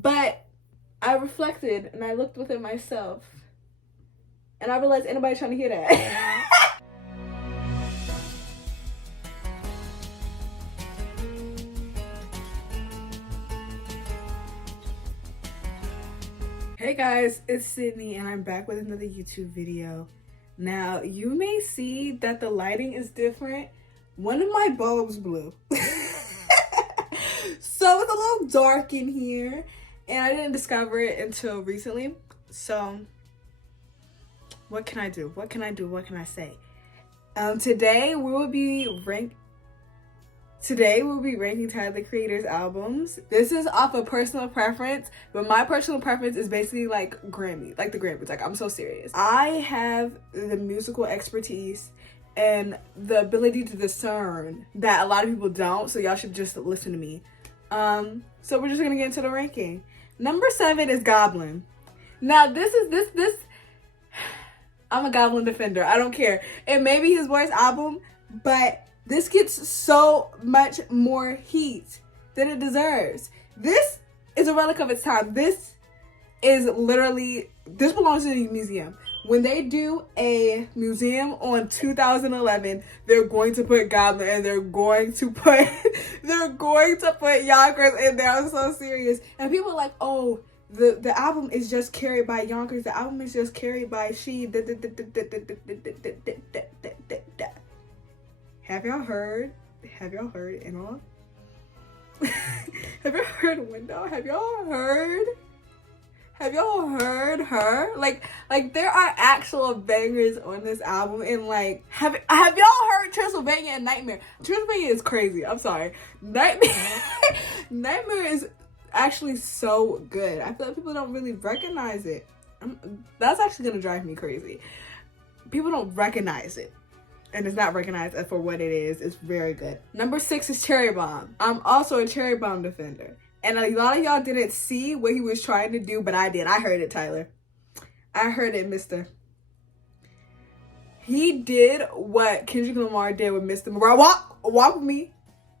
But I reflected and I looked within myself and I realized anybody trying to hear that. Hey guys, it's Sydney and I'm back with another YouTube video. Now, you may see that the lighting is different. One of my bulbs blew. So it's a little dark in here and I didn't discover it until recently. So what can I do? What can I do? What can I say? Today we'll be ranking Tyler the Creator's albums. This is off of personal preference, but my personal preference is basically like the Grammys. Like, I'm so serious. I have the musical expertise and the ability to discern that a lot of people don't, so y'all should just listen to me. So we're just gonna get into the ranking. Number 7 is Goblin. Now this I'm a Goblin defender. I don't care. It may be his worst album, but this gets so much more heat than it deserves. This is a relic of its time. This belongs to the museum. When they do a museum on 2011, they're going to put Goblin and they're going to put Yonkers in there. I'm so serious. And people are like, oh, the album is just carried by Yonkers. The album is just carried by she. Have y'all heard Enola? Have y'all heard Window? Have y'all heard her? Like there are actual bangers on this album, and like have y'all heard Transylvania and Nightmare? Transylvania is crazy. I'm sorry. Nightmare is actually so good. I feel like people don't really recognize it. That's actually gonna drive me crazy. People don't recognize it. And it's not recognized for what it is. It's very good. Number 6 is Cherry Bomb. I'm also a Cherry Bomb defender. And a lot of y'all didn't see what he was trying to do, but I did. I heard it, Tyler. I heard it, mister. He did what Kendrick Lamar did with Mr. Morale. Walk with me.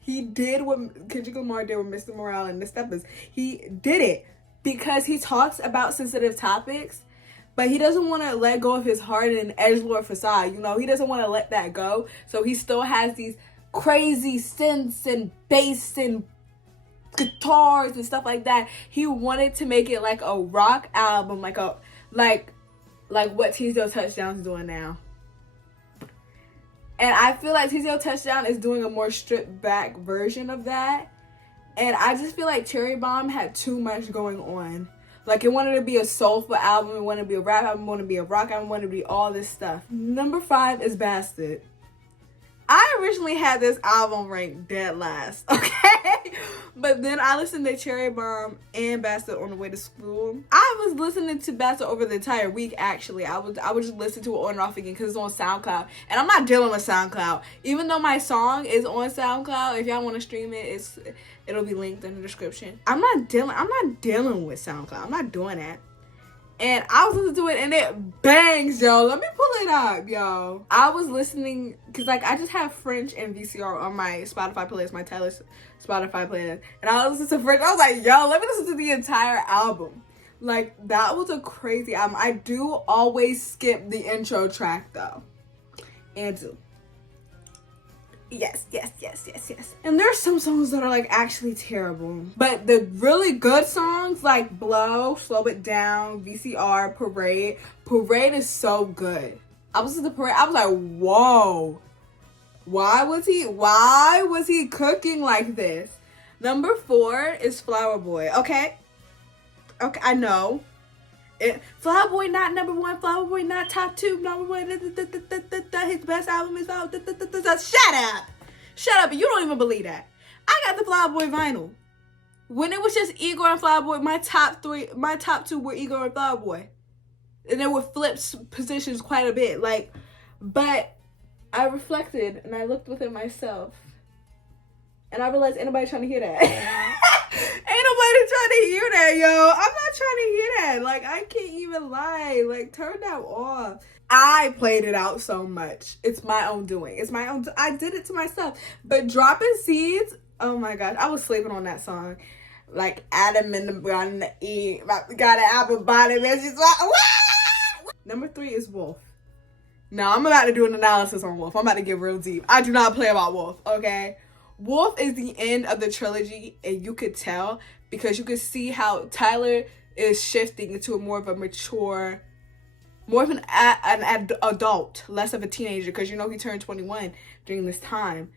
He did what Kendrick Lamar did with Mr. Morale and the Steppers. He did it because he talks about sensitive topics, but he doesn't want to let go of his heart and edgelord facade. You know, he doesn't want to let that go. So he still has these crazy synths and bass and guitars and stuff like that. He wanted to make it like a rock album, like what TZO Touchdown's doing now. And I feel like TZO Touchdown is doing a more stripped back version of that. And I just feel like Cherry Bomb had too much going on. Like, it wanted to be a soulful album, it wanted to be a rap album, it wanted to be a rock album, it wanted to be all this stuff. Number 5 is Bastard. I originally had this album ranked dead last, okay? But then I listened to Cherry Bomb and Bastard on the way to school. I was listening to Bastard over the entire week, actually. I would just listen to it on and off again because it's on SoundCloud. And I'm not dealing with SoundCloud. Even though my song is on SoundCloud, if y'all want to stream it, it'll be linked in the description. I'm not dealing with SoundCloud. I'm not doing that. And I was listening to it and it bangs, yo. Let me pull it up, yo. I was listening because like I just have French and VCR on my Spotify playlist, my Tyler Spotify playlist. And I was listening to French. I was like, yo, let me listen to the entire album. Like, that was a crazy album. I do always skip the intro track though. And do. Yes. And there's some songs that are like actually terrible. But the really good songs like Blow, Slow It Down, VCR, Parade. Parade is so good. I was listening to Parade. I was like, whoa. Why was he cooking like this? Number 4 is Flower Boy. Okay, I know. Flower Boy not number 1, Flower Boy not top 2, number 1, his best album is out. Shut up, you don't even believe that. I got the Flower Boy vinyl. When it was just Igor and Flower Boy, my top 2 were Igor and Flower Boy. And they were flipped positions quite a bit. But I reflected and I looked within myself. And I realized ain't nobody trying to hear that. Ain't nobody trying to hear that, yo. I'm not trying to hear that. Like, I can't even lie. Like, turn that off. I played it out so much. It's my own doing. I did it to myself. But Dropping Seeds, oh my gosh, I was sleeping on that song. like Adam and the Garden of Eve. Got an apple bottom and she's like, what? Number 3 is Wolf. Now, I'm about to do an analysis on Wolf. I'm about to get real deep. I do not play about Wolf, okay? Wolf is the end of the trilogy, and you could tell because you could see how Tyler is shifting into a more of a mature, more of an adult, less of a teenager, because you know he turned 21 during this time.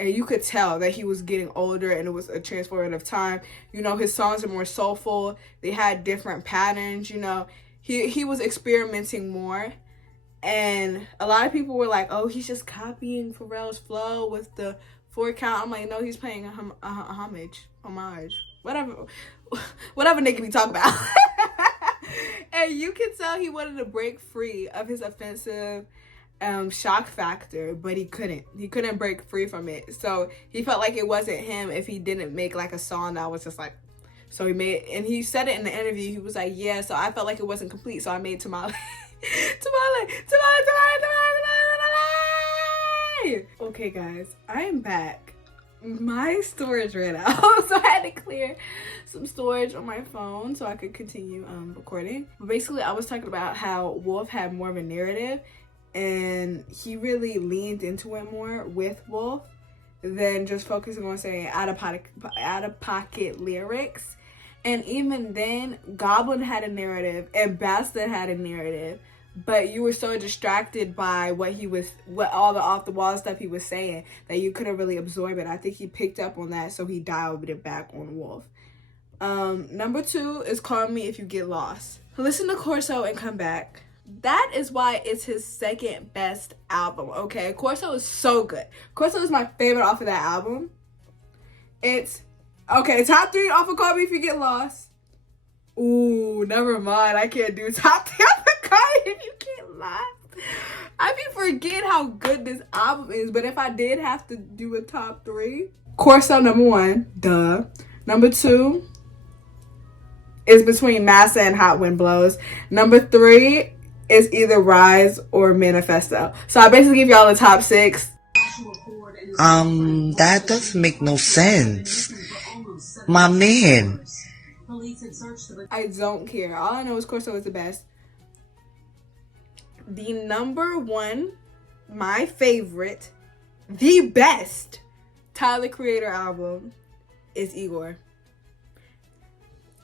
And you could tell that he was getting older and it was a transformative time. You know, his songs are more soulful. They had different patterns, you know. He was experimenting more. And a lot of people were like, oh, he's just copying Pharrell's flow with the 4 count. I'm like, no, he's paying a homage, whatever nigga we talk about. And you can tell he wanted to break free of his offensive shock factor, but he couldn't break free from it. So he felt like it wasn't him if he didn't make like a song that was just like, so he made, and he said it in the interview, he was like, yeah, so I felt like it wasn't complete, so I made Tamale. Okay guys, I am back. My storage ran out, so I had to clear some storage on my phone so I could continue recording. But basically, I was talking about how Wolf had more of a narrative, and he really leaned into it more with Wolf than just focusing on saying out of pocket lyrics. And even then, Goblin had a narrative and Bastard had a narrative, but you were so distracted by what all the off the wall stuff he was saying that you couldn't really absorb it. I think he picked up on that, so he dialed it back on Wolf. Number 2 is Call Me If You Get Lost. Listen to Corso and come back. That is why it's his second best album, okay? Corso is so good. Corso is my favorite off of that album. It's, okay, top 3 off of Call Me If You Get Lost. Ooh, never mind. I can't do top 3 off of Call Me If You Get Lost. I be forgetting how good this album is, but if I did have to do a top 3, Corso number 1, duh. Number 2 is between Massa and Hot Wind Blows. Number 3 is either Rise or Manifesto. So I basically give y'all the top 6. That doesn't make no sense. My man. I don't care. All I know is Corso is the best. The number 1, my favorite, the best Tyler Creator album is Igor.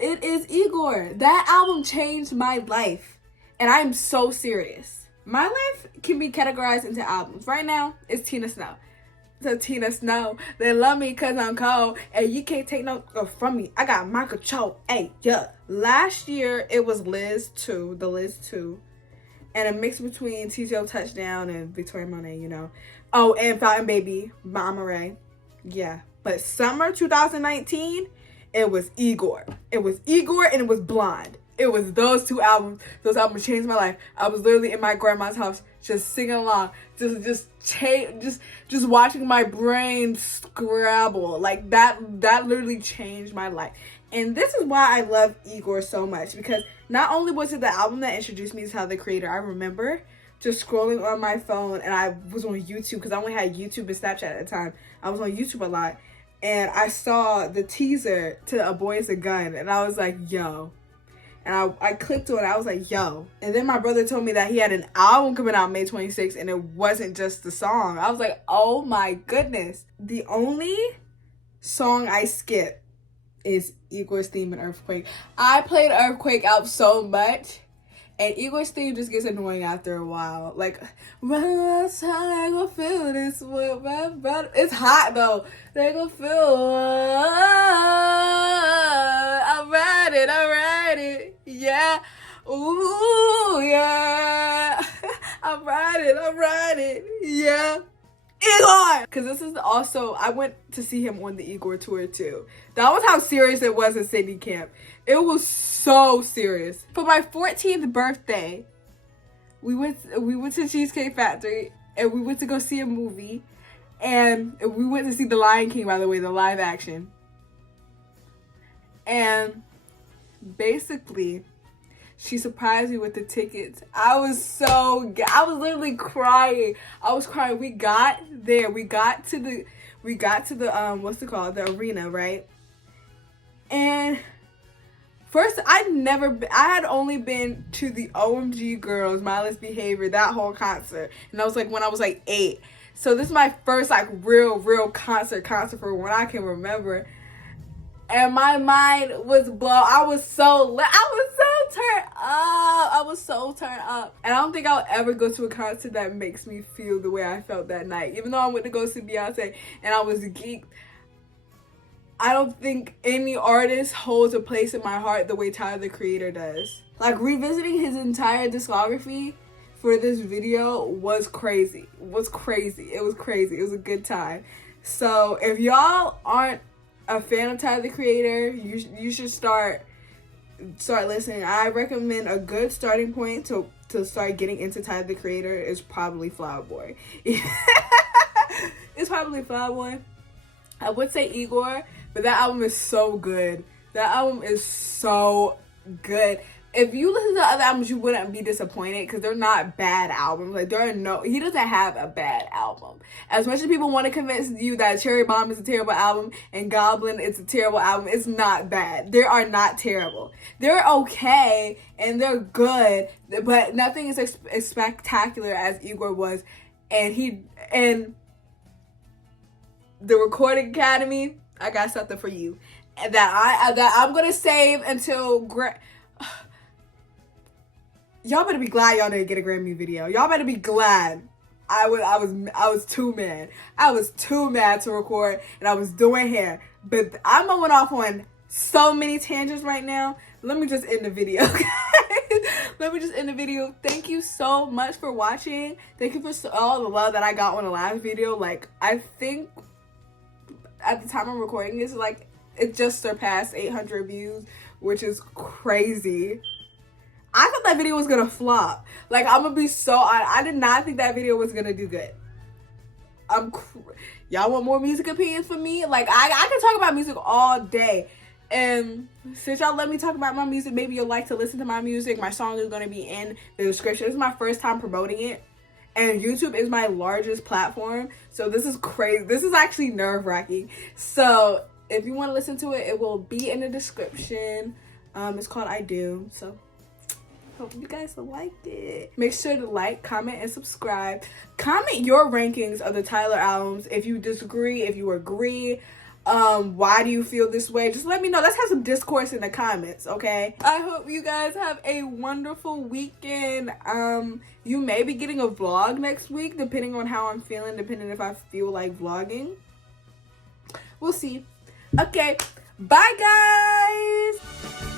It is Igor. That album changed my life. And I'm so serious. My life can be categorized into albums. Right now, it's Tina Snow. So Tina Snow, they love me cause I'm cold, and you can't take no from me. I got my control. Hey, yeah. Last year, it was Liz 2, and a mix between TGO Touchdown and Victoria Monet, you know. Oh, and Fountain Baby by Amaray. Yeah. But summer 2019, it was Igor. It was Igor and it was Blonde. It was those 2 albums. Those albums changed my life. I was literally in my grandma's house just singing along, just watching my brain scrabble. Like that literally changed my life. And this is why I love Igor so much, because not only was it the album that introduced me to Tyler the Creator, I remember just scrolling on my phone, and I was on YouTube because I only had YouTube and Snapchat at the time. I was on YouTube a lot, and I saw the teaser to A Boy Is a Gun, and I was like, yo. And I clicked on it. I was like, yo. And then my brother told me that he had an album coming out May 26th, and it wasn't just the song. I was like, oh my goodness. The only song I skip is Igor's theme in Earthquake. I played Earthquake out so much, and Igor's theme just gets annoying after a while. Like, it's hot though. They gonna feel, I'm riding, yeah. Ooh, yeah. I'm riding, yeah. Igor! Because this is also, I went to see him on the Igor tour too. That was how serious it was at Sydney Camp. It was so serious. For my 14th birthday, we went to Cheesecake Factory, and we went to go see a movie. And we went to see The Lion King, by the way, the live action. And basically, she surprised me with the tickets. I was literally crying. I was crying. We got there. We got to the what's it called? The arena, right? And first, I had only been to the OMG Girls, Mindless Behavior, that whole concert. And that was like when I was like 8. So this is my first like real concert for when I can remember. And my mind was blown. I was so turned up. And I don't think I'll ever go to a concert that makes me feel the way I felt that night. Even though I went to go see Beyonce and I was geeked, I don't think any artist holds a place in my heart the way Tyler, the Creator, does. Like, revisiting his entire discography for this video was crazy. It was crazy. It was a good time. So if y'all aren't a fan of Tyler, the Creator, you should start listening. I recommend a good starting point to start getting into Tyler, the Creator is probably Flower Boy. It's probably Flower Boy. I would say Igor, but that album is so good. That album is so good. If you listen to other albums, you wouldn't be disappointed because they're not bad albums. Like, he doesn't have a bad album. As much as people want to convince you that Cherry Bomb is a terrible album and Goblin is a terrible album, it's not bad. They are not terrible. They're okay and they're good, but nothing is as spectacular as Igor was. And the Recording Academy, I got something for you that I'm gonna save until y'all better be glad y'all didn't get a Grammy video. Y'all better be glad. I was too mad. I was too mad to record, and I was doing hair. But I'm going off on so many tangents right now. Let me just end the video, guys. Let me just end the video. Thank you so much for watching. Thank you for all the love that I got on the last video. Like, I think at the time I'm recording this, like, it just surpassed 800 views, which is crazy. I thought that video was gonna flop. Like, I'm gonna be so honest. I did not think that video was gonna do good. Y'all want more music opinions from me? Like, I can talk about music all day. And since y'all let me talk about my music, maybe you'll like to listen to my music. My song is gonna be in the description. This is my first time promoting it. And YouTube is my largest platform. So this is crazy. This is actually nerve-wracking. So if you want to listen to it, it will be in the description. It's called I Do. So hope you guys liked it. Make sure to like, comment, and subscribe. Comment your rankings of the Tyler albums. If you disagree, if you agree, why do you feel this way? Just let me know. Let's have some discourse in the comments, okay? I hope you guys have a wonderful weekend. You may be getting a vlog next week, depending on how I'm feeling, depending if I feel like vlogging. We'll see. Okay, bye guys.